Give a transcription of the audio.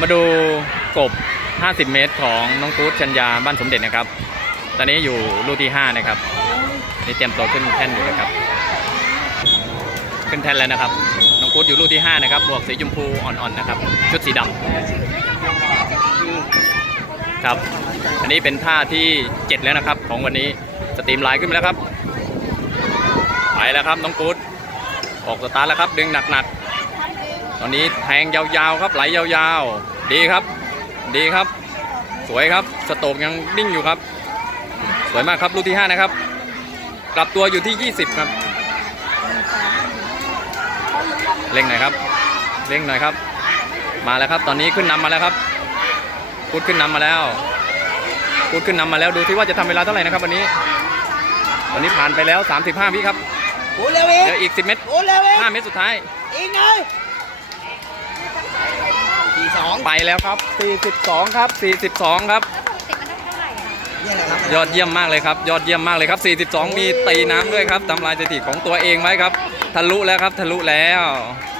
มาดูกบ 50 เมตรของน้องกู๊ดชัญญาบ้านสมเด็จนะครับ ตอนนี้อยู่ลูกที่ 5 นะครับ นี่เตรียมตัวขึ้นแท่นอยู่นะครับ ขึ้นแท่นแล้วนะครับ น้องกู๊ดอยู่ลูกที่ 5 นะครับ บวกสีชมพูอ่อนๆนะครับ ชุดสีดำครับ อันนี้เป็นท่าที่ 7 แล้วนะครับ ของวันนี้ สตรีมไลน์ขึ้นมาแล้วครับ ไปแล้วครับน้องกู๊ดออกสตาร์ทแล้วครับ ดึงหนักๆ ตอนนี้แทงยาวๆครับไหลยาวๆ ดีครับ ดีครับ สวยครับสโตกยังนิ่งอยู่ครับ สวยมากครับลูกที่ 5 นะครับ กลับตัวอยู่ที่ 20 ครับเร่งหน่อยครับเร่งหน่อยครับ มาแล้วครับตอนนี้ขึ้นนำมาแล้วครับพูดขึ้นนำมาแล้วพูดขึ้นนำมาแล้วดูที่ว่าจะทำเวลาเท่าไหร่นะครับวันนี้ตอนนี้ผ่านไปแล้ว 35วิครับโอ้เร็วอีกเหลืออีก 10 เมตรโอ้เร็วอีก5เมตรสุดท้ายอีกหน่อยสี่สอง ไปแล้วครับ 42 ครับ 42 ครับเนี่ยแหละครับยอดเยี่ยมมากเลยครับ ยอดเยี่ยมมากเลยครับ 42 มีตีน้ำด้วยครับทำลายสถิติของตัวเองไว้ครับ ทะลุแล้วครับ ทะลุแล้วเ